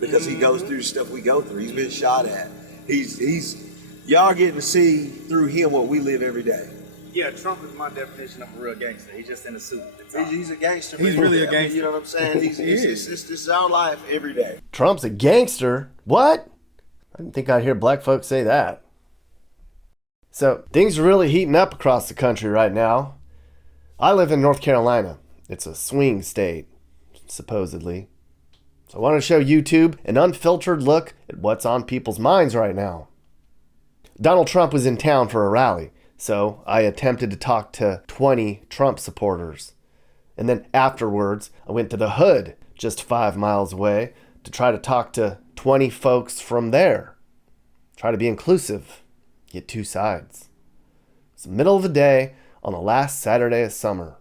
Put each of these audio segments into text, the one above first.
because he goes through stuff we go through. He's been shot at. Y'all are getting to see through him what we live every day. Yeah, Trump is my definition of a real gangster. He's just in a suit. He's a gangster. He's really a gangster. I mean, you know what I'm saying? This is our life every day. Trump's a gangster? What? I didn't think I'd hear black folks say that. So, things are really heating up across the country right now. I live in North Carolina. It's a swing state, supposedly. So I want to show YouTube an unfiltered look at what's on people's minds right now. Donald Trump was in town for a rally, so I attempted to talk to 20 Trump supporters. And then afterwards, I went to the hood, just 5 miles away, to try to talk to 20 folks from there. Try to be inclusive, get two sides. It's the middle of the day on the last Saturday of summer.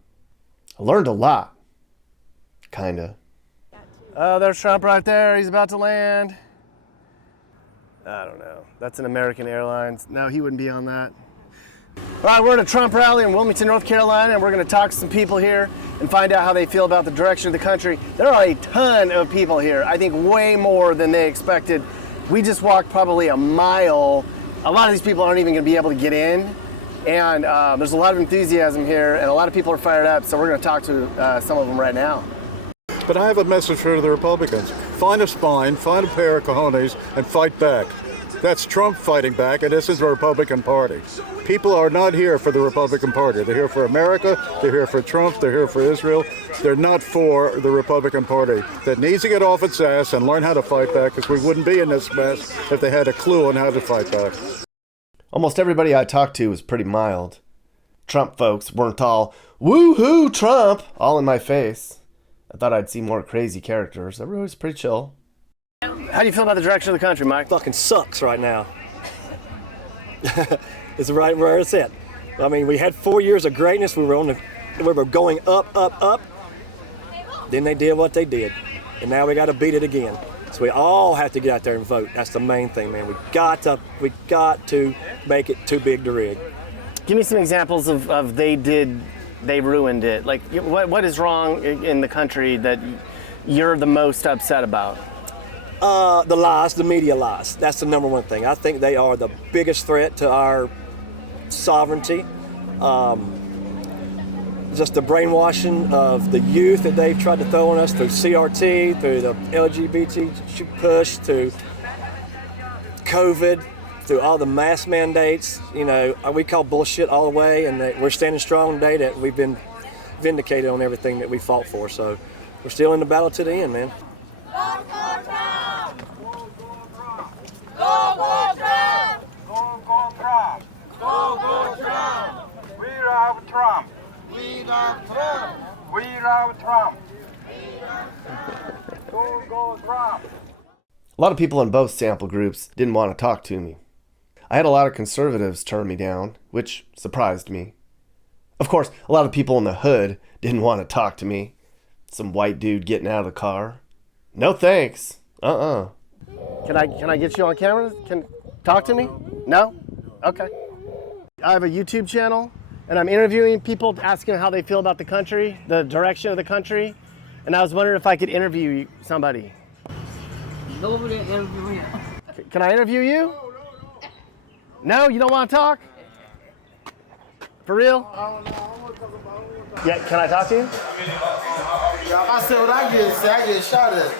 I learned a lot. Kinda. Oh, there's Trump right there. He's about to land. I don't know. That's an American Airlines. No, he wouldn't be on that. All right, we're at a Trump rally in Wilmington, North Carolina, and we're going to talk to some people here and find out how they feel about the direction of the country. There are a ton of people here. I think way more than they expected. We just walked probably a mile. A lot of these people aren't even going to be able to get in. And there's a lot of enthusiasm here, and a lot of people are fired up, so we're going to talk to some of them right now. But I have a message for the Republicans. Find a spine, find a pair of cojones, and fight back. That's Trump fighting back, and this is the Republican Party. People are not here for the Republican Party. They're here for America, they're here for Trump, they're here for Israel. They're not for the Republican Party that needs to get off its ass and learn how to fight back, because we wouldn't be in this mess if they had a clue on how to fight back. Almost everybody I talked to was pretty mild. Trump folks weren't all, woo-hoo, Trump, all in my face. I thought I'd see more crazy characters. Everybody was pretty chill. How do you feel about the direction of the country, Mike? Fucking sucks right now. It's right where it's at. I mean, we had 4 years of greatness. We were going up, up, up. Then they did what they did, and now we got to beat it again. So we all have to get out there and vote. That's the main thing, man. We got to make it too big to rig. Give me some examples of they ruined it. Like, what is wrong in the country that you're the most upset about? The lies, the media lies. That's the number one thing. I think they are the biggest threat to our sovereignty. Just the brainwashing of the youth that they've tried to throw on us through CRT, through the LGBT push, through COVID, through all the mask mandates. You know, we call bullshit all the way, and we're standing strong today that we've been vindicated on everything that we fought for. So we're still in the battle to the end, man. Go, go, Trump! Go, go, Trump! Go, go, Trump! Go, go, Trump! We love Trump! We love Trump! We love Trump! Go, go, Trump! A lot of people in both sample groups didn't want to talk to me. I had a lot of conservatives turn me down, which surprised me. Of course, a lot of people in the hood didn't want to talk to me. Some white dude getting out of the car. No thanks. Can I get you on camera? Talk to me? No? Okay. I have a YouTube channel, and I'm interviewing people, asking how they feel about the country, the direction of the country, and I was wondering if I could interview somebody. Nobody interview you. Can I interview you? No, you don't want to talk? For real? Yeah, can I talk to you? If I say what I get shot at.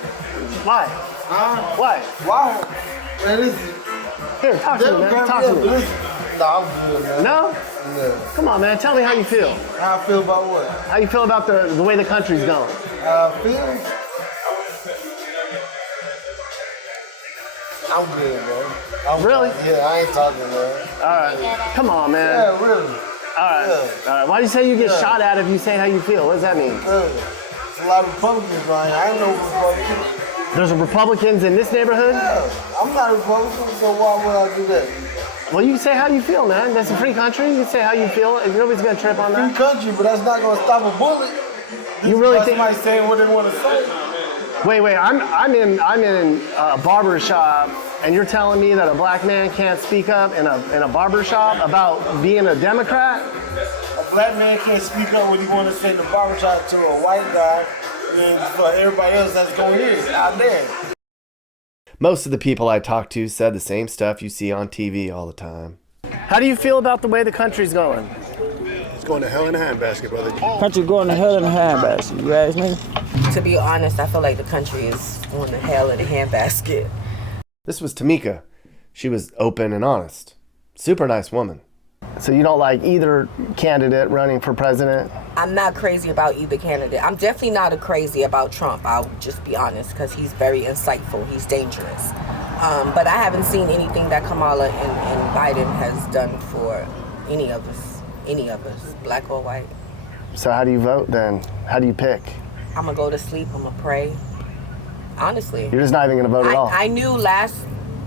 Why? Why? Why? Man, this is... Here, talk to me, man. Talk to me. No, I'm good, man. No? No. Come on, man. Tell me how you feel. How I feel about what? How you feel about the way the country's going? Feel? I'm good, man. Really? Yeah, I ain't talking, man. All right. Come on, man. Yeah, really. All right. Yeah. All right. Why do you say you get shot at if you say how you feel? What does that mean? There's a lot of Republicans around here. I ain't no Republican. There's Republicans in this neighborhood? Yeah, I'm not a Republican, so why would I do that? Well, you can say how you feel, man. That's a free country. You can say how you feel. Nobody's gonna trip on that. Free country, but that's not gonna stop a bullet. You really think? Somebody saying what they want to say. Wait. I'm in a barber shop, and you're telling me that a black man can't speak up in a barber shop about being a Democrat? A black man can't speak up what he want to say in the barber shop to a white guy, and for everybody else that's going in out there. Most of the people I talked to said the same stuff you see on TV all the time. How do you feel about the way the country's going? It's going to hell in a handbasket, brother. Country going to hell in a handbasket, you ask me? To be honest, I feel like the country is going to hell in a handbasket. This was Tamika. She was open and honest. Super nice woman. So you don't like either candidate running for president? I'm not crazy about either candidate. I'm definitely not crazy about Trump. I'll just be honest, because he's very insightful. He's dangerous. But I haven't seen anything that Kamala and Biden has done for any of us, black or white. So how do you vote then? How do you pick? I'm going to go to sleep. I'm going to pray. Honestly. You're just not even going to vote at all? I knew last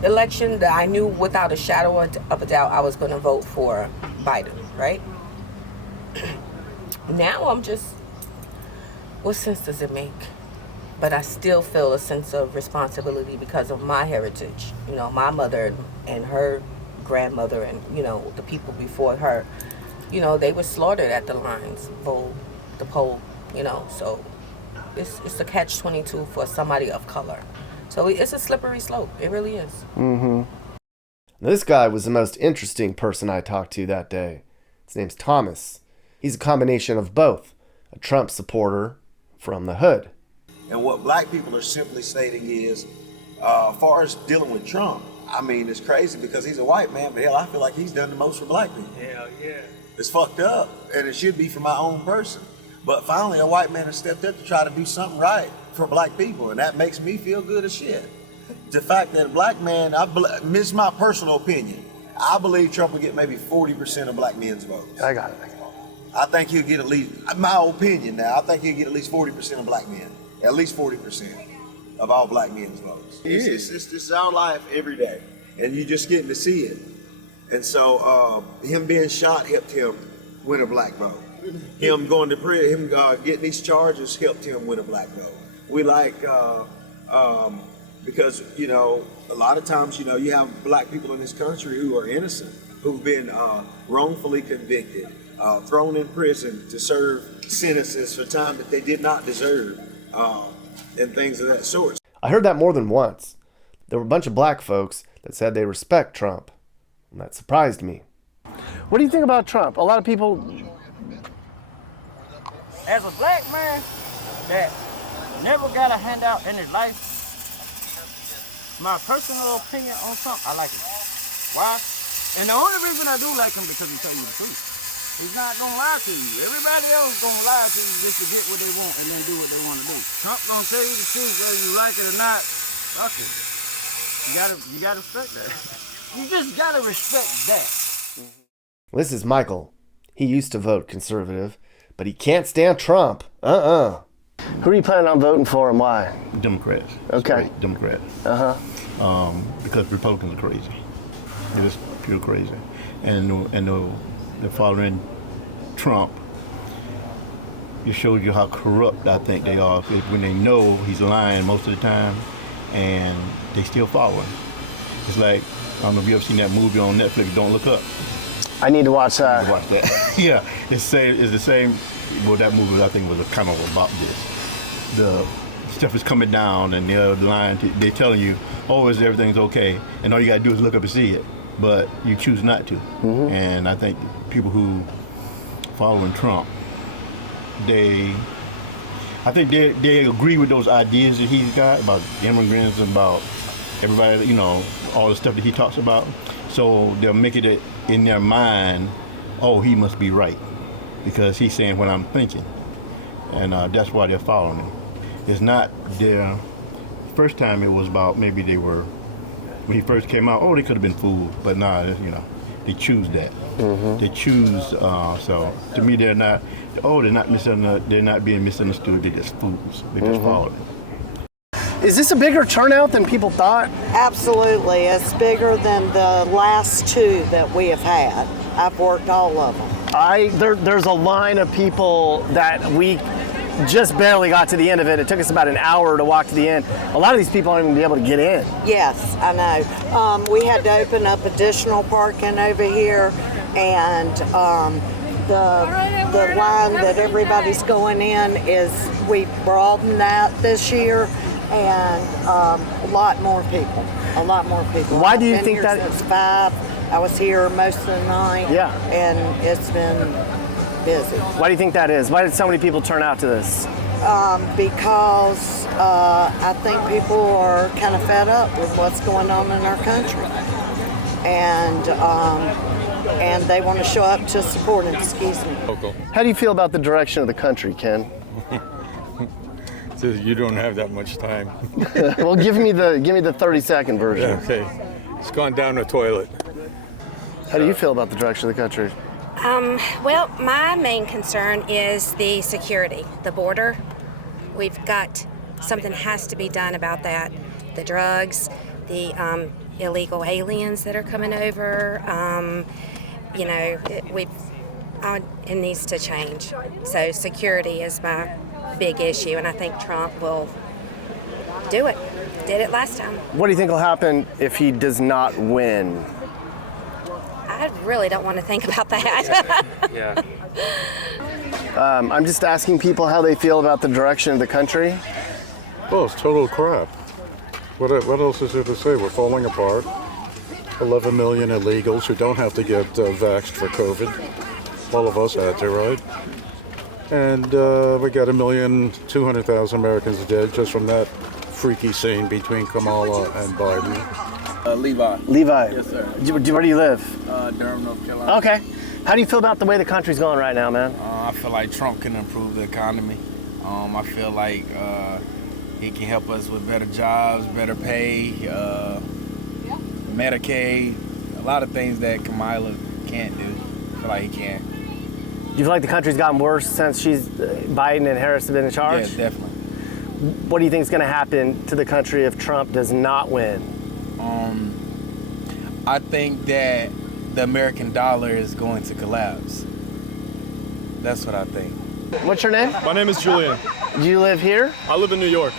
election that I knew without a shadow of a doubt I was going to vote for Biden, right? Now I'm just, what sense does it make? But I still feel a sense of responsibility because of my heritage. You know, my mother and her grandmother and, you know, the people before her, you know, they were slaughtered at the lines, the poll, you know, so it's a catch-22 for somebody of color. So it's a slippery slope. It really is. Mm-hmm. This guy was the most interesting person I talked to that day. His name's Thomas. He's a combination of both, a Trump supporter from the hood. And what black people are simply stating is, as far as dealing with Trump, I mean, it's crazy because he's a white man, but hell, I feel like he's done the most for black people. Hell yeah. It's fucked up, and it should be for my own person. But finally, a white man has stepped up to try to do something right for black people, and that makes me feel good as shit. The fact that a black man, this is my personal opinion, I believe Trump will get maybe 40% of black men's votes. I got it. I think he'll get at least, my opinion now, I think he'll get at least 40% of black men. At least 40% of all black men's votes. It's our life every day, and you're just getting to see it. And so him being shot helped him win a black vote. Him going to prison, him getting these charges helped him win a black vote. We like, because, you know, a lot of times, you know, you have black people in this country who are innocent, who've been wrongfully convicted, thrown in prison to serve sentences for time that they did not deserve, and things of that sort. I heard that more than once. There were a bunch of black folks that said they respect Trump, and that surprised me. What do you think about Trump? A lot of people... As a black man that never got a handout in his life, my personal opinion on Trump, I like him. Why? And the only reason I do like him because he tells you the truth. He's not gonna lie to you. Everybody else gonna lie to you just to get what they want and then do what they want to do. Trump gonna tell you the truth whether you like it or not. Fuck it. You gotta respect that. You just gotta respect that. This is Michael. He used to vote conservative, but he can't stand Trump. Who are you planning on voting for and why? Democrats. Okay. Straight Democrats. Because Republicans are crazy. They're just pure crazy. And they're following Trump. It shows you how corrupt I think they are when they know he's lying most of the time and they still follow him. It's like, I don't know if you ever seen that movie on Netflix, Don't Look Up. I need to watch that. Watch that. Yeah, it's the same. Well, that movie I think was kind of about this. The stuff is coming down and they're lying. They're telling you, oh, everything's okay, and all you gotta do is look up and see it, but you choose not to. Mm-hmm. And I think people who following Trump, they agree with those ideas that he's got about immigrants, about everybody, you know, all the stuff that he talks about. So they'll make it in their mind, oh, he must be right because he's saying what I'm thinking. And that's why they're following him. It's not their first time. It was about maybe they were, when he first came out, oh, they could have been fooled. But nah, you know, they choose that. Mm-hmm. They choose, so to me they're not being misunderstood. They're just fools. They just follow them. Is this a bigger turnout than people thought? Absolutely. It's bigger than the last two that we have had. I've worked all of them. There's a line of people that we just barely got to the end of it. It took us about an hour to walk to the end. A lot of these people aren't even be able to get in. Yes, I know. We had to open up additional parking over here, and the line that everybody's going in is, we broadened that this year. and a lot more people. A lot more people. Why do you I've been think here that? Since 5. I was here most of the night. Yeah. And it's been busy. Why do you think that is? Why did so many people turn out to this? Because I think people are kind of fed up with what's going on in our country, and they want to show up to support it. Excuse me. How do you feel about the direction of the country, Ken? You don't have that much time. Well, give me the 30-second version. Okay, it's gone down the toilet. How do you feel about the direction of the country? Well, my main concern is the security, the border. We've got, something has to be done about that. The drugs, the illegal aliens that are coming over, you know, it needs to change. So security is my big issue, and I think Trump will do it. Did it last time. What do you think will happen if he does not win? I really don't want to think about that. Yeah. I'm just asking people how they feel about the direction of the country. Well, it's total crap. What else is there to say? We're falling apart. 11 million illegals who don't have to get vaxxed for COVID. All of us had to, right? And we got 1,200,000 Americans dead just from that freaky scene between Kamala and Biden. Levi. Levi. Yes, sir. Where do you live? Durham, North Carolina. Okay. How do you feel about the way the country's going right now, man? I feel like Trump can improve the economy. I feel like he can help us with better jobs, better pay, Medicaid, a lot of things that Kamala can't do. I feel like he can. Do you feel like the country's gotten worse since Biden and Harris have been in charge? Yeah, definitely. What do you think is going to happen to the country if Trump does not win? I think that the American dollar is going to collapse. That's what I think. What's your name? My name is Julian. Do you live here? I live in New York.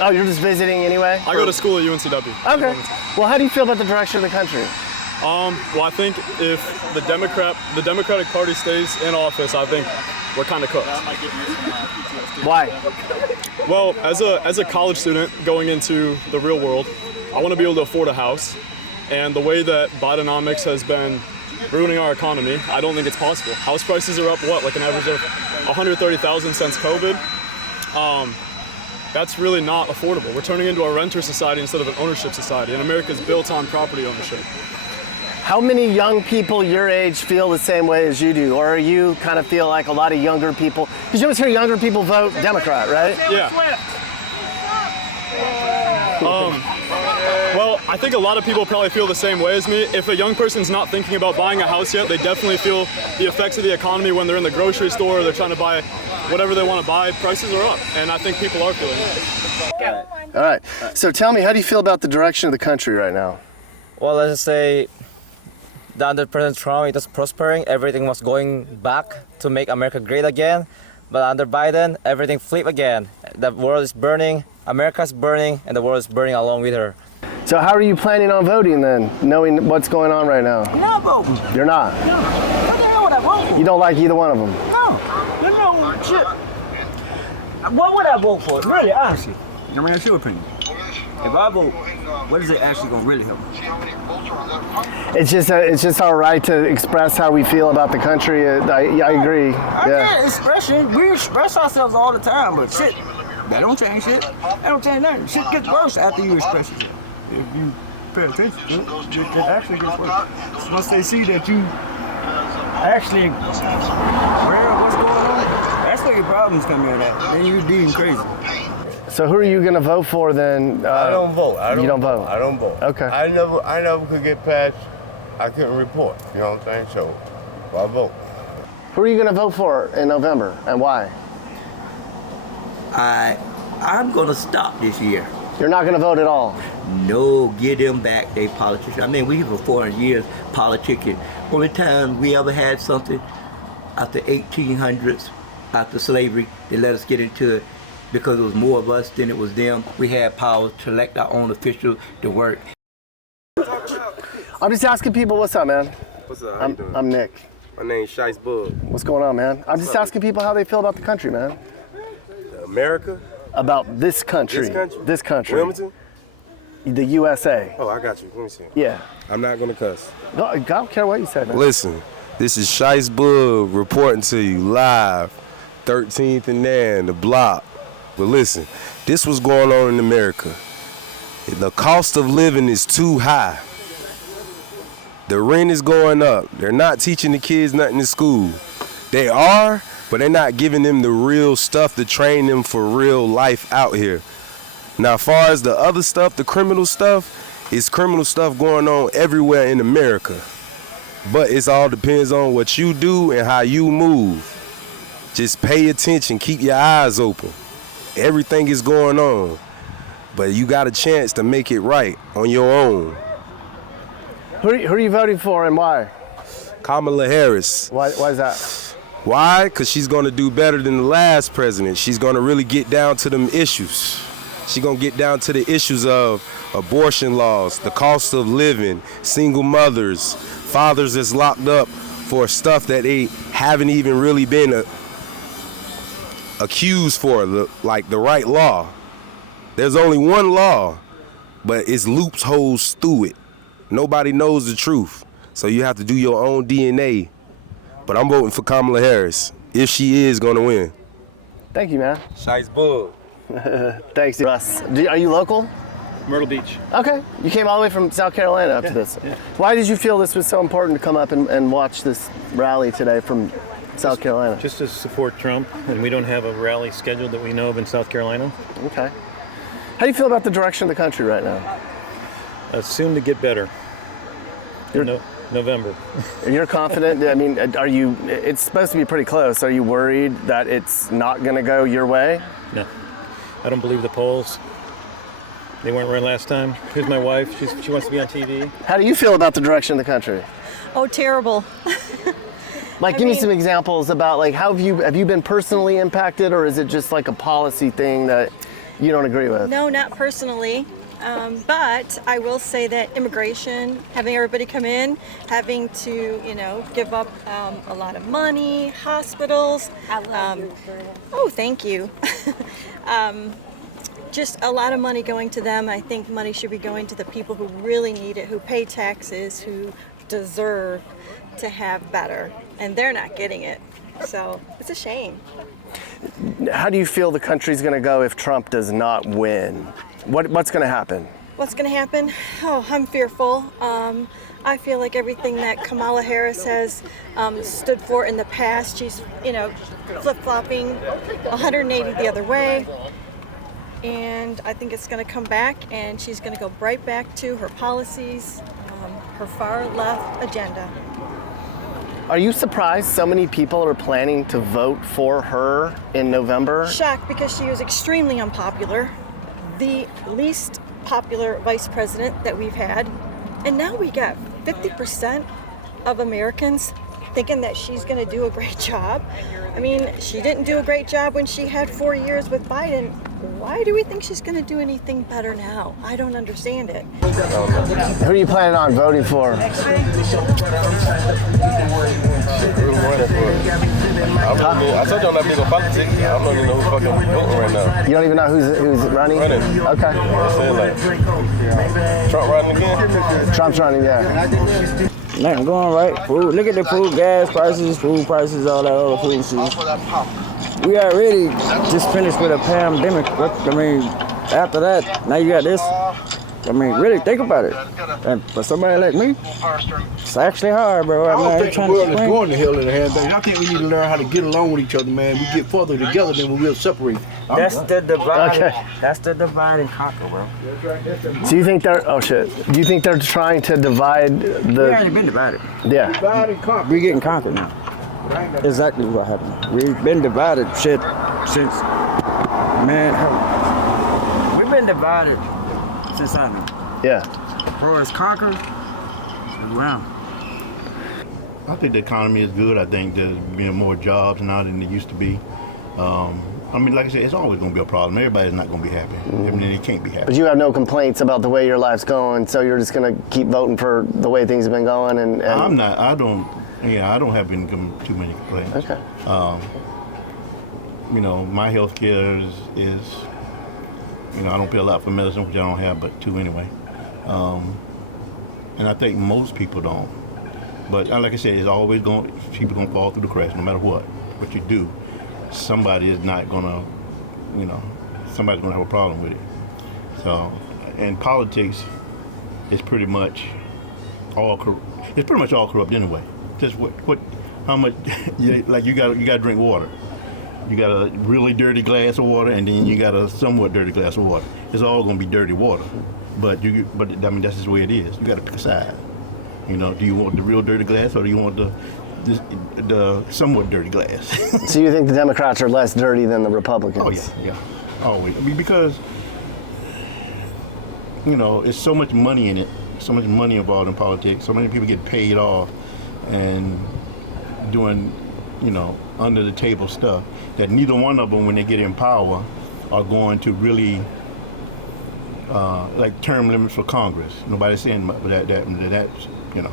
Oh, you're just visiting anyway? I go to school at UNCW. Okay. Well, how do you feel about the direction of the country? Well, I think if the Democratic Party stays in office, I think we're kind of cooked. Why? Well, as a college student going into the real world, I want to be able to afford a house. And the way that Bidenomics has been ruining our economy, I don't think it's possible. House prices are up, like an average of 130,000 since COVID. That's really not affordable. We're turning into a renter society instead of an ownership society, and America's built on property ownership. How many young people your age feel the same way as you do? Or you kind of feel like a lot of younger people? Because you always hear younger people vote Democrat, right? Yeah. Well, I think a lot of people probably feel the same way as me. If a young person's not thinking about buying a house yet, they definitely feel the effects of the economy when they're in the grocery store or they're trying to buy whatever they want to buy. Prices are up, and I think people are feeling it. All right. So tell me, how do you feel about the direction of the country right now? Well, let's just say that under President Trump, it was prospering. Everything was going back to make America great again. But under Biden, everything flipped again. The world is burning, America's burning, and the world is burning along with her. So how are you planning on voting then, knowing what's going on right now? I'm not voting. You're not? No. What the hell would I vote for? You don't like either one of them? No. There's no shit. What would I vote for? Really, honestly. I mean, that's your opinion. If I vote, what is it actually going to really help me? It's just our right to express how we feel about the country. I agree. I can't express it. We express ourselves all the time, but shit, that don't change shit. That don't change nothing. Shit gets worse after you express it. If you pay attention to it, it actually gets worse. Once they see that you actually aware of what's going on, that's where your problems come in at. Then you're being crazy. So who are you going to vote for then? I don't vote. You don't vote? I don't vote. Okay. I never could get past, I couldn't report, you know what I'm saying? So, I vote. Who are you going to vote for in November and why? I'm going to stop this year. You're not going to vote at all? No, give them back, they politicians. I mean, we here for 400 years politicking. Only time we ever had something after 1800s, after slavery, they let us get into it because it was more of us than it was them. We had power to elect our own officials to work. I'm just asking people, what's up, man? What's up? How you doing? I'm Nick. My name's Shice Bug. What's going on, man? I'm just asking people how they feel about the country, man. America? about this country. This country. Wilmington? The USA. Oh, I got you. Let me see. Yeah. I'm not gonna cuss. No, I don't care what you say, man. Listen, this is Shice Bug reporting to you live, 13th and Nan, the block. But listen, this was going on in America. The cost of living is too high. The rent is going up. They're not teaching the kids nothing in school. They are, but they're not giving them the real stuff to train them for real life out here. Now, as far as the other stuff, the criminal stuff, it's criminal stuff going on everywhere in America. But it all depends on what you do and how you move. Just pay attention, keep your eyes open. Everything is going on, but you got a chance to make it right on your own. Who are you voting for and why? Kamala Harris. Why is that? Why? Because she's going to do better than the last president. She's going to really get down to them issues. She's going to get down to the issues of abortion laws, the cost of living, single mothers, fathers that's locked up for stuff that they haven't even really been accused for, like the right law. There's only one law, but it's loopholes through it. Nobody knows the truth, so you have to do your own DNA. But I'm voting for Kamala Harris, if she is going to win. Thank you, man. Shice Bug. Thanks, Russ. Are you local? Myrtle Beach. Okay. You came all the way from South Carolina up to this. Yeah. Why did you feel this was so important to come up and watch this rally today from South Carolina? Just to support Trump, and we don't have a rally scheduled that we know of in South Carolina. Okay. How do you feel about the direction of the country right now? Soon to get better. November. You're confident? I mean, it's supposed to be pretty close. Are you worried that it's not going to go your way? No. I don't believe the polls. They weren't right last time. Here's my wife. She wants to be on TV. How do you feel about the direction of the country? Oh, terrible. Give me some examples about have you been personally impacted, or is it just like a policy thing that you don't agree with? No, not personally. But I will say that immigration, having everybody come in, having to, give up a lot of money, hospitals. I love you. Oh, thank you. Just a lot of money going to them. I think money should be going to the people who really need it, who pay taxes, who deserve to have better, and they're not getting it. So it's a shame. How do you feel the country's going to go if Trump does not win? What's going to happen? What's going to happen? Oh, I'm fearful. I feel like everything that Kamala Harris has stood for in the past, she's, flip-flopping 180 the other way. And I think it's going to come back, and she's going to go right back to her policies, her far-left agenda. Are you surprised so many people are planning to vote for her in November? Shocked, because she was extremely unpopular, the least popular vice president that we've had, and now we got 50% of Americans thinking that she's going to do a great job. I mean, she didn't do a great job when she had 4 years with Biden. Why do we think she's going to do anything better now? I don't understand it. Who are you planning on voting for? I told you I'm not big on politics. I don't even know who's fucking voting right now. You don't even know who's running? Okay. Trump running again? Trump's running, yeah. Man, I'm going right. Food. Look at the food, gas prices, food prices, all that other food shit. We already just finished with a pandemic. After that, now you got this. Really think about it. And for somebody like me, it's actually hard, bro. I don't think the world is going to hell in a handbag. I think we need to learn how to get along with each other, man. We get further together than we'll separate. That's the divide. Okay. That's the divide and conquer, bro. So you think they're? Oh shit! Do you think they're trying to divide the? We already been divided. Yeah. Divide and conquer. We getting conquered now. Exactly what happened. We've been divided, shit, since we've been divided since I know. Yeah. Bro, it's conquered. Wow. I think the economy is good. I think there's being more jobs now than there used to be. Like I said, it's always going to be a problem. Everybody's not going to be happy. They can't be happy. But you have no complaints about the way your life's going, so you're just going to keep voting for the way things have been going. And I'm not. I don't have too many complaints. Okay. My health care is You know, I don't pay a lot for medicine, which I don't have, but 2 anyway. And I think most people don't. But like I said, it's always people gonna fall through the cracks, no matter what you do. Somebody is not gonna, you know, somebody's gonna have a problem with it. So, and politics is pretty much all corrupt anyway. Just how much, like you gotta drink water. You got a really dirty glass of water, and then you got a somewhat dirty glass of water. It's all gonna be dirty water. But I mean, that's just the way it is. You gotta pick a side. You know, do you want the real dirty glass, or do you want the somewhat dirty glass? So you think the Democrats are less dirty than the Republicans? Oh yeah, always. I mean, because you know, it's so much money in it, so much money involved in politics. So many people get paid off and doing, you know, under the table stuff that neither one of them, when they get in power, are going to really like term limits for Congress. Nobody's saying that you know,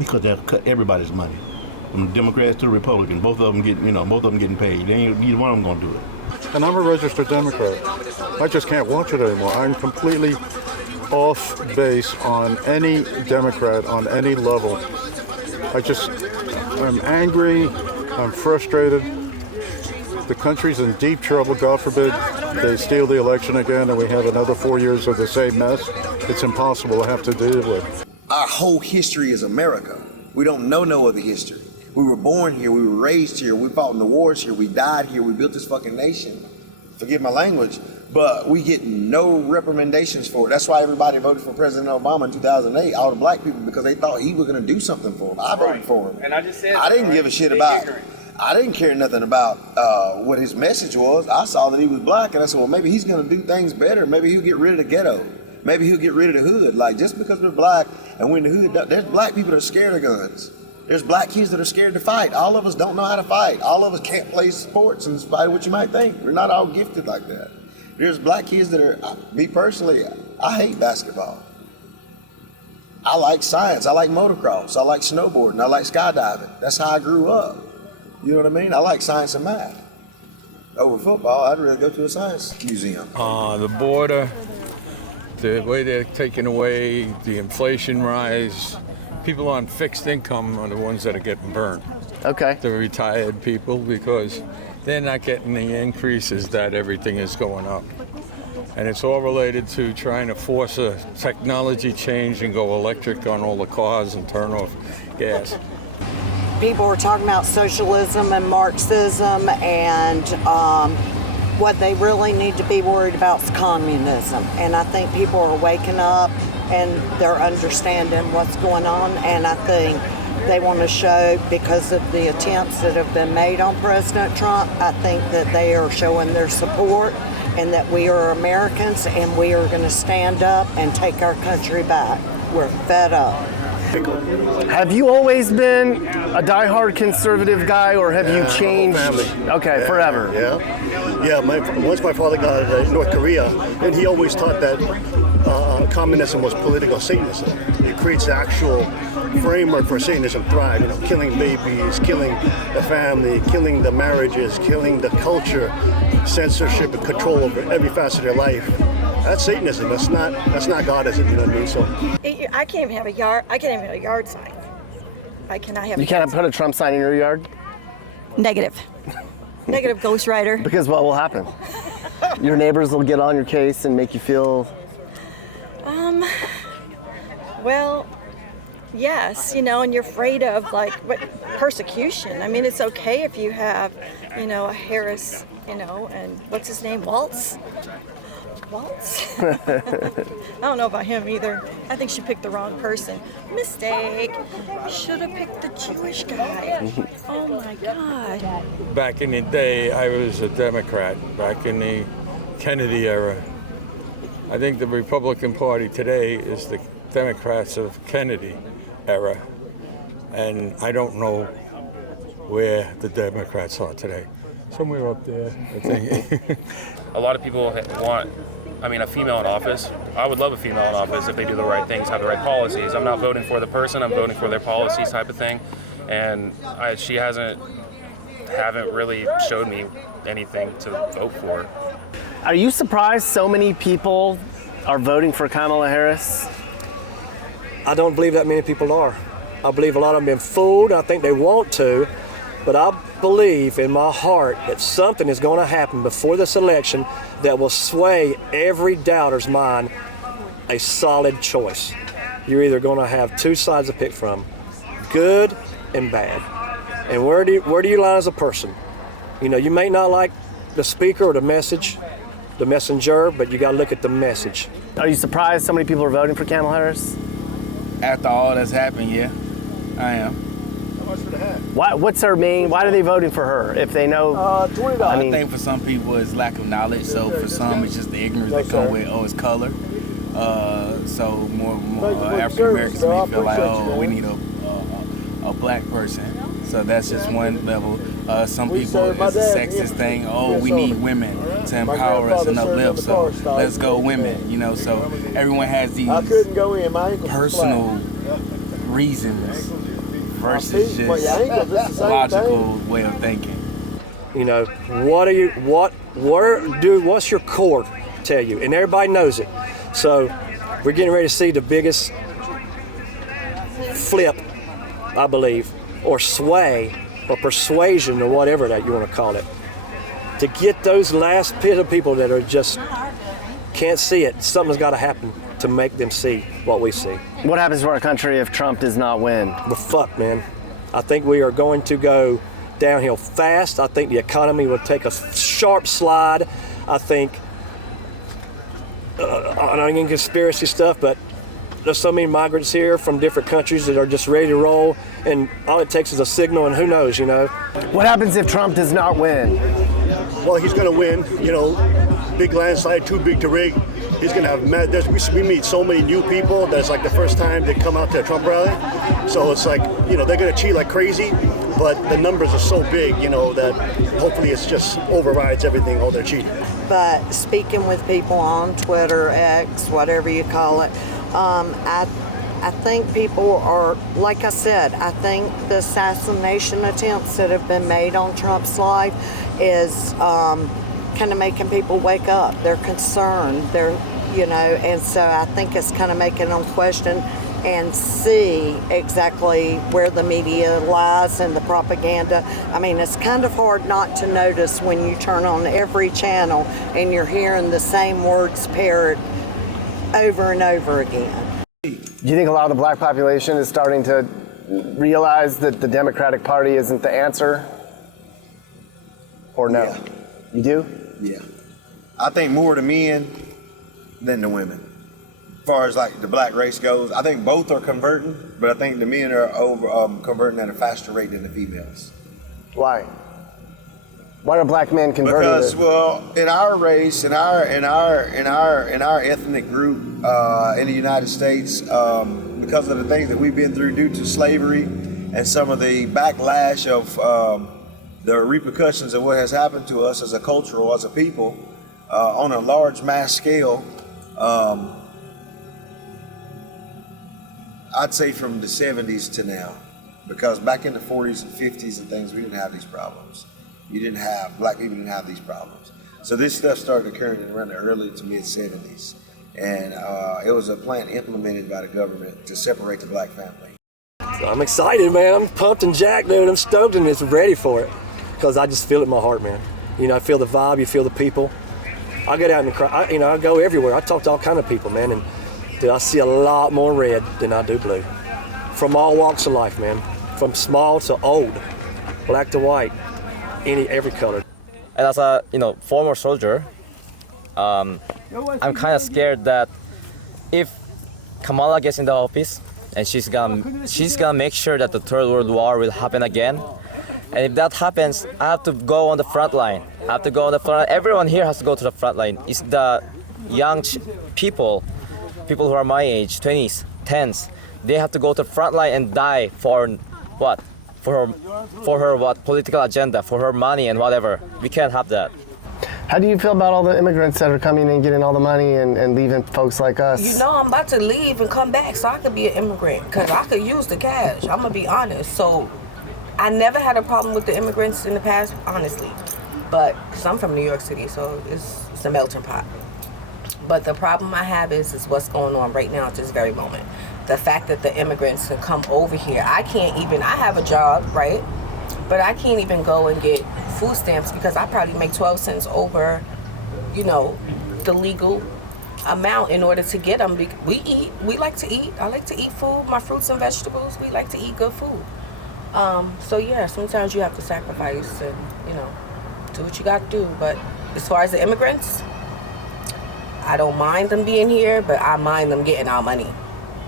because they'll cut everybody's money, from the Democrats to the Republicans. Both of them getting paid. Neither one of them gonna do it. And I'm a registered Democrat. I just can't watch it anymore. I'm completely off base on any Democrat on any level. I'm angry, I'm frustrated. The country's in deep trouble. God forbid they steal the election again and we have another 4 years of the same mess. It's impossible to have to deal with. Our whole history is America. We don't know no other history. We were born here, we were raised here, we fought in the wars here, we died here, we built this fucking nation. Forgive my language, but we get no reprimandations for it. That's why everybody voted for President Obama in 2008, all the black people, because they thought he was gonna do something for them. I voted for him. And I just said I didn't give a shit about it. I didn't care nothing about what his message was. I saw that he was black, and I said, well, maybe he's gonna do things better. Maybe he'll get rid of the ghetto. Maybe he'll get rid of the hood. Like, just because we're black and we're in the hood, there's black people that are scared of guns. There's black kids that are scared to fight. All of us don't know how to fight. All of us can't play sports, in spite of what you might think. We're not all gifted like that. There's black kids that are, me personally, I hate basketball. I like science. I like motocross. I like snowboarding. I like skydiving. That's how I grew up. You know what I mean? I like science and math. Over football, I'd rather go to a science museum. The border, the way they're taking away the inflation rise. People on fixed income are the ones that are getting burned. Okay. The retired people, because they're not getting the increases that everything is going up. And it's all related to trying to force a technology change and go electric on all the cars and turn off gas. People were talking about socialism and Marxism, and what they really need to be worried about is communism. And I think people are waking up and they're understanding what's going on, and I think they want to show, because of the attempts that have been made on President Trump, I think that they are showing their support and that we are Americans and we are going to stand up and take our country back. We're fed up. Have you always been a diehard conservative guy, or have you changed? Okay, forever. Yeah. Once my father got out of North Korea, and he always taught that communism was political Satanism. It creates the actual framework for Satanism to thrive. You know, killing babies, killing the family, killing the marriages, killing the culture, censorship and control over every facet of their life. That's Satanism. That's not Godism. You know what I mean? So I can't even have a yard. I can't even have a yard sign. I cannot have. You can't put a Trump sign in your yard? Negative. Negative, ghostwriter. Because what will happen? Your neighbors will get on your case and make you feel. Well, yes, you know, and you're afraid of like what persecution. I mean, it's okay if you have, you know, a Harris, you know, and what's his name, Waltz. I don't know about him either. I think she picked the wrong person. Mistake. Should have picked the Jewish guy. Oh my God. Back in the day, I was a Democrat, back in the Kennedy era. I think the Republican Party today is the Democrats of Kennedy era. And I don't know where the Democrats are today. Somewhere up there, I think. A lot of people want, a female in office. I would love a female in office if they do the right things, have the right policies. I'm not voting for the person, I'm voting for their policies type of thing. And she haven't really showed me anything to vote for. Are you surprised so many people are voting for Kamala Harris? I don't believe that many people are. I believe a lot of them have been fooled. I think they want to, but I believe in my heart that something is going to happen before this election that will sway every doubter's mind a solid choice. You're either going to have two sides to pick from, good and bad. And where do you lie as a person? You know, you may not like the speaker or the message, the messenger, but you got to look at the message. Are you surprised so many people are voting for Kamala Harris? After all that's happened, yeah, I am. How much for the hat? What's her mean? Why are they voting for her if they know? $20. I think for some people it's lack of knowledge. So for some it's just the ignorance that come with, oh, it's color. So more African Americans may feel like, oh, we need a black person. So that's just one level. Some people, it's a sexist thing. Oh, we need women to empower us and uplift. So let's go women. You know, so everyone has these personal reasons versus just logical way of thinking. You know, what's your core tell you? And everybody knows it. So we're getting ready to see the biggest flip, I believe, or sway, or persuasion, or whatever that you want to call it, to get those last bit of people that are just can't see it. Something's got to happen to make them see what we see. What happens to our country if Trump does not win? We're fucked, man. I think we are going to go downhill fast. I think the economy will take a sharp slide. I think, I'm not in conspiracy stuff, but there's so many migrants here from different countries that are just ready to roll, and all it takes is a signal, and who knows, you know. What happens if Trump does not win? Well, he's going to win, you know, big landslide, too big to rig. He's going to have, we meet so many new people that's like the first time they come out to a Trump rally. So it's like, you know, they're going to cheat like crazy, but the numbers are so big, you know, that hopefully it's just overrides everything, all their cheating. But speaking with people on Twitter, X, whatever you call it, I think people are, like I said, I think the assassination attempts that have been made on Trump's life is kind of making people wake up. They're concerned, you know, and so I think it's kind of making them question and see exactly where the media lies and the propaganda. I mean, it's kind of hard not to notice when you turn on every channel and you're hearing the same words parrot over and over again. Do you think a lot of the black population is starting to realize that the Democratic Party isn't the answer? Or no? Yeah. You do? Yeah. I think more the men than the women. As far as like the black race goes, I think both are converting, but I think the men are converting at a faster rate than the females. Why? Why are black men converting? Because, well, in our race, in our ethnic group in the United States, because of the things that we've been through due to slavery and some of the backlash of the repercussions of what has happened to us as a culture or as a people on a large mass scale, I'd say from the 70s to now, because back in the 40s and 50s and things, we didn't have these problems. Black people didn't have these problems. So this stuff started occurring around the early to mid 70s. And it was a plan implemented by the government to separate the black family. I'm excited, man. I'm pumped and jacked, dude. I'm stoked and it's ready for it. Because I just feel it in my heart, man. You know, I feel the vibe, you feel the people. I get out in the crowd, I go everywhere. I talk to all kind of people, man. And dude, I see a lot more red than I do blue. From all walks of life, man. From small to old, black to white, every color. And as a former soldier, I'm kind of scared that if Kamala gets in the office and she's gonna make sure that the Third World War will happen again. And if that happens, I have to go on the front line. Everyone here has to go to the front line. It's the young people who are my age, 20s, 10s. They have to go to the front line and die for what? For her what? Political agenda, for her money and whatever. We can't have that. How do you feel about all the immigrants that are coming and getting all the money and leaving folks like us? You know, I'm about to leave and come back so I could be an immigrant because I could use the cash. I'm going to be honest. So I never had a problem with the immigrants in the past, honestly. But because I'm from New York City, so it's It's a melting pot. But the problem I have is what's going on right now at this very moment. The fact that the immigrants can come over here. I have a job, right? But I can't even go and get food stamps because I probably make 12 cents over, the legal amount in order to get them. We like to eat. I like to eat food, my fruits and vegetables. We like to eat good food. So yeah, sometimes you have to sacrifice and, do what you got to do. But as far as the immigrants, I don't mind them being here, but I mind them getting our money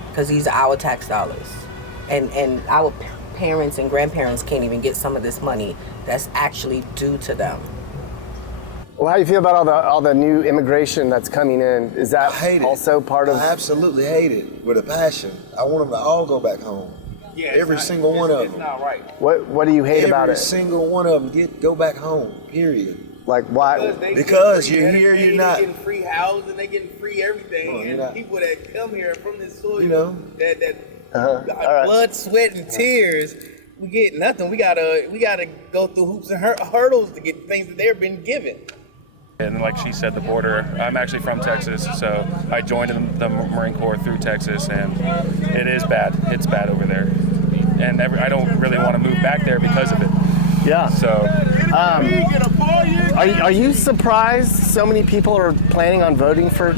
because these are our tax dollars. And our parents and grandparents can't even get some of this money that's actually due to them. Well, how do you feel about all the new immigration that's coming in? Is that also part of? I absolutely hate it with a passion. I want them to all go back home. Yeah, every single one of them. Not right. What do you hate about it? Every single one of them go back home. Period. Like why? Because you're here, you're not. They're getting free housing, they're getting free everything, and people that come here from this soil, blood, sweat, and tears, we get nothing. We gotta go through hoops and hurdles to get things that they've been given. And like she said, the border, I'm actually from Texas, so I joined the Marine Corps through Texas, and it is bad. It's bad over there. And I don't really want to move back there because of it. Yeah. So. Are you surprised so many people are planning on voting for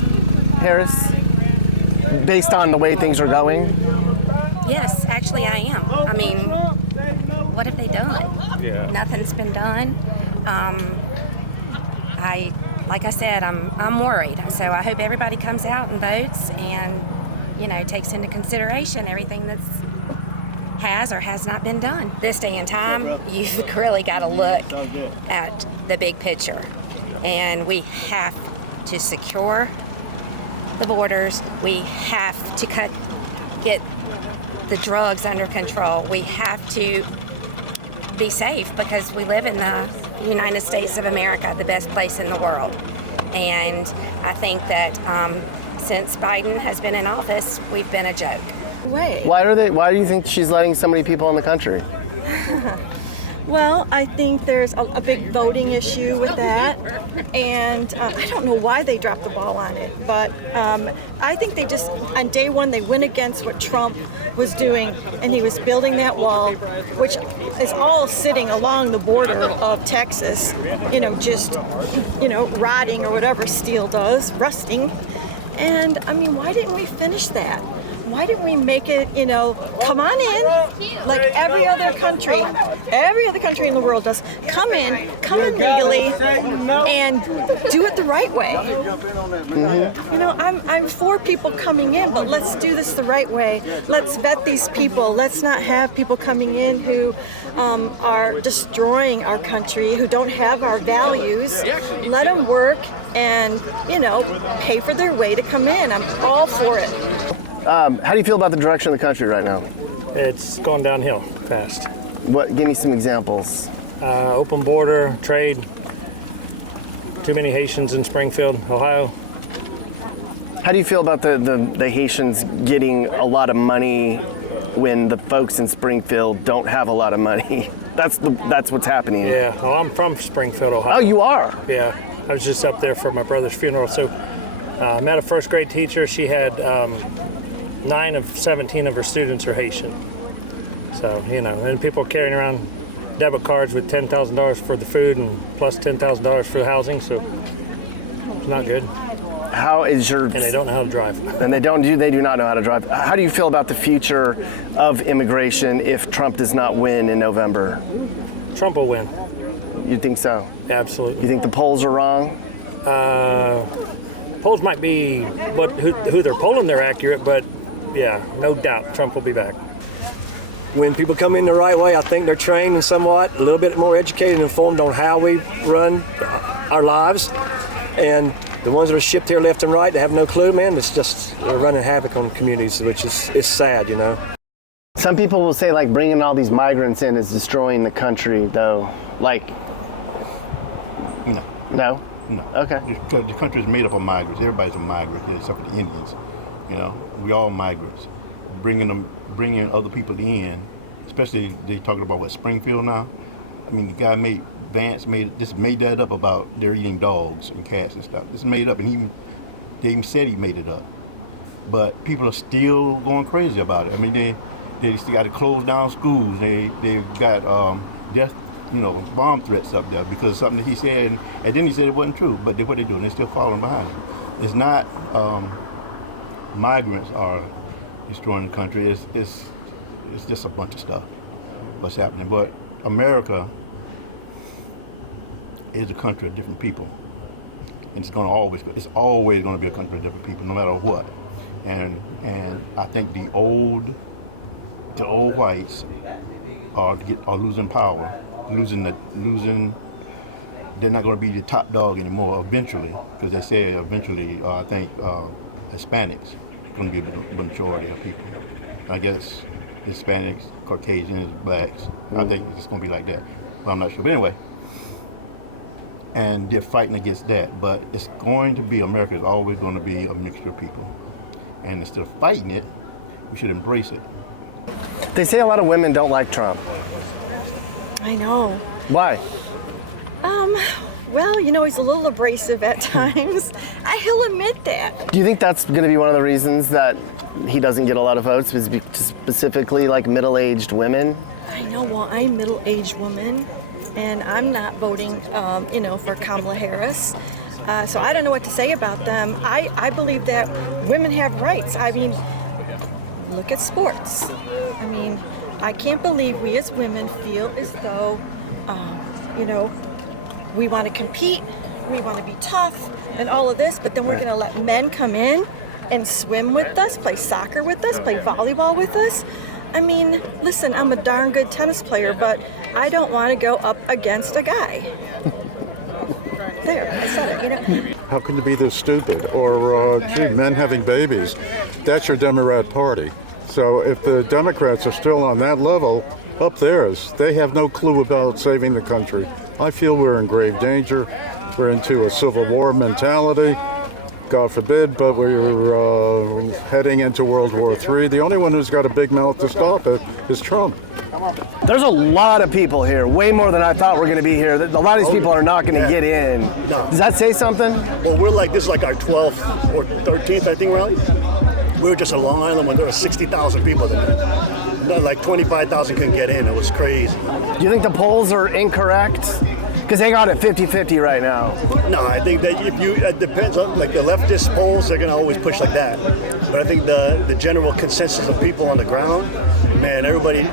Harris based on the way things are going? Yes, actually I am. I mean, what have they done? Yeah. Nothing's been done. Like I said, I'm worried. So I hope everybody comes out and votes and, takes into consideration everything that's has or has not been done. This day and time, you've really got to look at the big picture. And we have to secure the borders. We have to get the drugs under control. We have to be safe because we live in the United States of America, the best place in the world. And I think that since Biden has been in office, we've been a joke. Why do you think she's letting so many people in the country? Well, I think there's a big voting issue with that, and I don't know why they dropped the ball on it, but I think they just, on day one, they went against what Trump was doing, and he was building that wall, which is all sitting along the border of Texas, rotting or whatever steel does, rusting. And I mean, why didn't we finish that? Why didn't we make it, come on in, like every other country in the world does. Come in legally, and do it the right way. Mm-hmm. I'm for people coming in, but let's do this the right way. Let's vet these people. Let's not have people coming in who are destroying our country, who don't have our values. Let them work and, pay for their way to come in. I'm all for it. How do you feel about the direction of the country right now? It's going downhill fast. Give me some examples. Open border, trade, too many Haitians in Springfield, Ohio. How do you feel about the Haitians getting a lot of money when the folks in Springfield don't have a lot of money? That's what's happening. Yeah, well, I'm from Springfield, Ohio. Oh, you are? Yeah, I was just up there for my brother's funeral. So I met a first grade teacher. She had 9 of 17 of her students are Haitian. So, and people are carrying around debit cards with $10,000 for the food and plus $10,000 for the housing, so it's not good. How is your... And they don't know how to drive. And they do not know how to drive. How do you feel about the future of immigration if Trump does not win in November? Trump will win. You think so? Absolutely. You think the polls are wrong? Polls might be, who they're polling, they're accurate, but yeah, no doubt Trump will be back. When people come in the right way, I think they're trained and somewhat a little bit more educated and informed on how we run our lives. And the ones that are shipped here left and right, they have no clue, man. It's just they're running havoc on communities, which is sad, Some people will say bringing all these migrants in is destroying the country, though. No? No. Okay. The country is made up of migrants. Everybody's a migrant, except for the Indians. We all migrants. Bringing other people in, especially they talking about Springfield now. I mean, the guy made Vance made that up about they're eating dogs and cats and stuff. This is made up, and they even said he made it up. But people are still going crazy about it. I mean, they still got to close down schools. They've got death, bomb threats up there because of something that he said, and then he said it wasn't true. But what they're doing, they're still following behind him. It's not migrants are destroying the country. It's just a bunch of stuff what's happening. But America is a country of different people. And it's always going to be a country of different people, no matter what. And I think the old whites are losing power, losing. They're not going to be the top dog anymore eventually, because they say eventually. I think Hispanics are going to be the majority of people. I guess Hispanics, Caucasians, blacks. I think it's going to be like that, but I'm not sure. But anyway. And they're fighting against that, but it's going to be, America is always going to be a mixture of people. And instead of fighting it, we should embrace it. They say a lot of women don't like Trump. I know. Why? Well, he's a little abrasive at times. He'll admit that. Do you think that's going to be one of the reasons that he doesn't get a lot of votes, specifically like middle-aged women? I know. Well, I'm a middle-aged woman, and I'm not voting, for Kamala Harris. So I don't know what to say about them. I believe that women have rights. I mean, look at sports. I mean, I can't believe we as women feel as though, we want to compete, we want to be tough, and all of this, but then we're going to let men come in and swim with us, play soccer with us, play volleyball with us. I mean, listen, I'm a darn good tennis player, but I don't want to go up against a guy. There, I said it, How can you be this stupid? Or, men having babies. That's your Democrat Party. So if the Democrats are still on that level, up theirs, they have no clue about saving the country. I feel we're in grave danger. We're into a civil war mentality. God forbid, but we're heading into World War III. The only one who's got a big mouth to stop it is Trump. There's a lot of people here, way more than I thought were going to be here. A lot of these people are not going to get in. No. Does that say something? Well, this is like our 12th or 13th, I think, rally. We were just on Long Island when there were 60,000 people there. Like 25,000 couldn't get in. It was crazy. Do you think the polls are incorrect? Because they got it 50-50 right now. No, I think that it depends on, like the leftist polls, they're going to always push like that. But I think the general consensus of people on the ground, man, everybody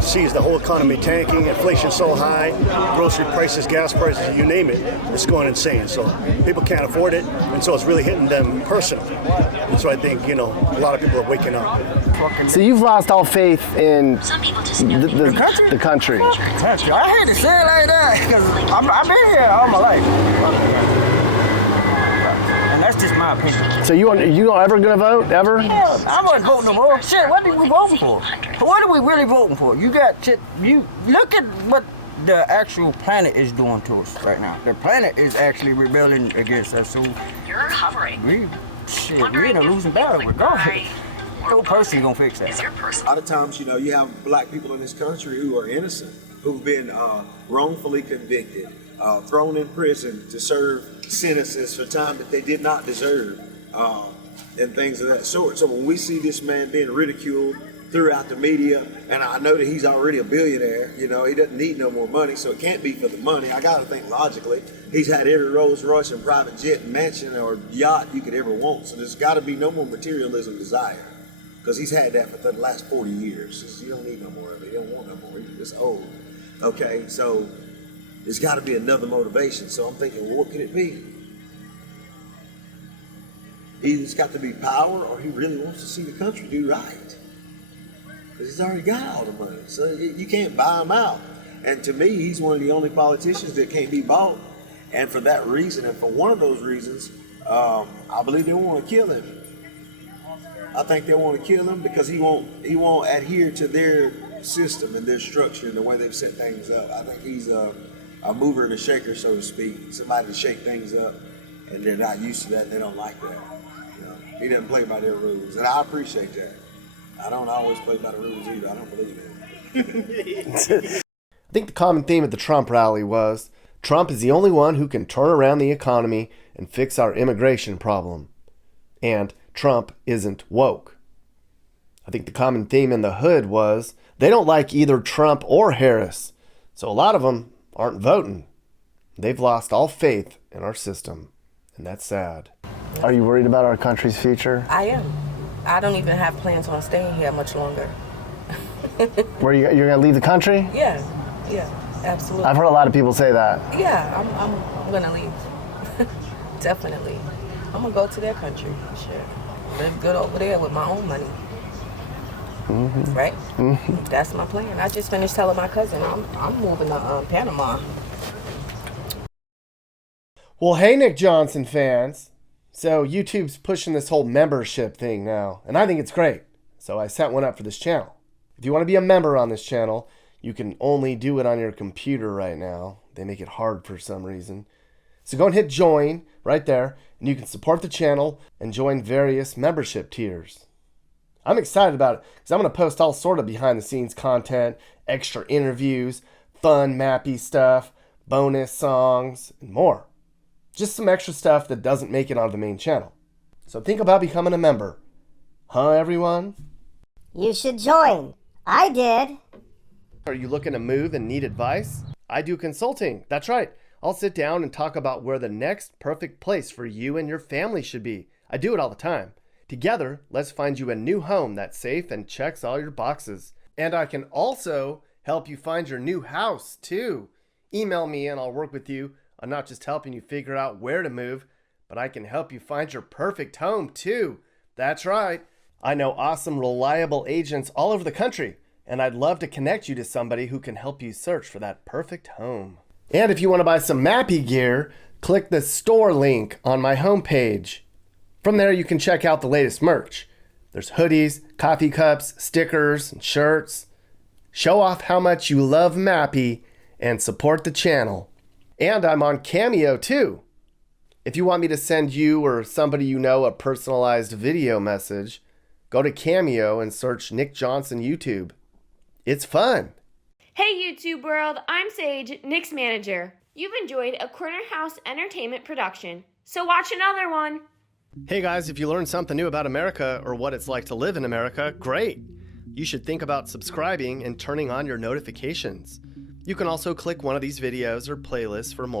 sees the whole economy tanking, inflation so high, grocery prices, gas prices, you name it, it's going insane. So people can't afford it, and so it's really hitting them personally. And so I think, a lot of people are waking up. So you've lost all faith in the country. I hate to say it like that, because I've been here all my life. And that's just my opinion. So you ever gonna vote, ever? Hell, I wasn't voting no more. Shit, what are we voting for? What are we really voting for? You got shit, you look at what the actual planet is doing to us right now. The planet is actually rebelling against us, so you're hovering. We're in a losing battle regardless. No person gonna fix that. A lot of times, you have black people in this country who are innocent, who've been wrongfully convicted, thrown in prison to serve sentences for time that they did not deserve, and things of that sort. So when we see this man being ridiculed throughout the media, and I know that he's already a billionaire, he doesn't need no more money, so it can't be for the money. I gotta think logically. He's had every Rolls Royce and private jet and mansion or yacht you could ever want, so there's gotta be no more materialism desire. Because he's had that for the last 40 years. You don't need no more of it. You don't want no more. You're just old. Okay, so there's got to be another motivation. So I'm thinking, well, what could it be? Either it's got to be power, or he really wants to see the country do right. Because he's already got all the money. So you can't buy him out. And to me, he's one of the only politicians that can't be bought. And for that reason, and for one of those reasons, I believe they want to kill him. I think they want to kill him because he won't adhere to their system and their structure and the way they've set things up. I think he's a mover and a shaker, so to speak. Somebody to shake things up, and they're not used to that. They don't like that. He doesn't play by their rules, and I appreciate that. I don't always play by the rules either. I don't believe that. I think the common theme at the Trump rally was Trump is the only one who can turn around the economy and fix our immigration problem. And Trump isn't woke. I think the common theme in the hood was they don't like either Trump or Harris, so a lot of them aren't voting. They've lost all faith in our system, and that's sad. Are you worried about our country's future? I am. I don't even have plans on staying here much longer. Where you're going to leave the country? Yeah, absolutely. I've heard a lot of people say that. Yeah, I'm gonna leave. Definitely. I'm gonna go to their country. Sure. Live good over there with my own money. Mm-hmm. Right? Mm-hmm. That's my plan. I just finished telling my cousin I'm moving to Panama. Well, hey, Nick Johnson fans. So YouTube's pushing this whole membership thing now, and I think it's great. So I set one up for this channel. If you want to be a member on this channel, you can only do it on your computer right now. They make it hard for some reason. So go and hit join right there, and you can support the channel and join various membership tiers. I'm excited about it because I'm going to post all sort of behind the scenes content, extra interviews, fun mappy stuff, bonus songs, and more. Just some extra stuff that doesn't make it onto the main channel. So think about becoming a member. Huh, everyone? You should join. I did. Are you looking to move and need advice? I do consulting. That's right. I'll sit down and talk about where the next perfect place for you and your family should be. I do it all the time. Together, let's find you a new home that's safe and checks all your boxes. And I can also help you find your new house, too. Email me and I'll work with you. I'm not just helping you figure out where to move, but I can help you find your perfect home, too. That's right. I know awesome, reliable agents all over the country, and I'd love to connect you to somebody who can help you search for that perfect home. And if you want to buy some Mappy gear, click the store link on my homepage. From there, you can check out the latest merch. There's hoodies, coffee cups, stickers, and shirts. Show off how much you love Mappy and support the channel. And I'm on Cameo too. If you want me to send you or somebody you know a personalized video message, go to Cameo and search Nick Johnson YouTube. It's fun. Hey YouTube world, I'm Sage, Nick's manager. You've enjoyed a Corner House Entertainment production, so watch another one. Hey guys, if you learned something new about America or what it's like to live in America, great. You should think about subscribing and turning on your notifications. You can also click one of these videos or playlists for more.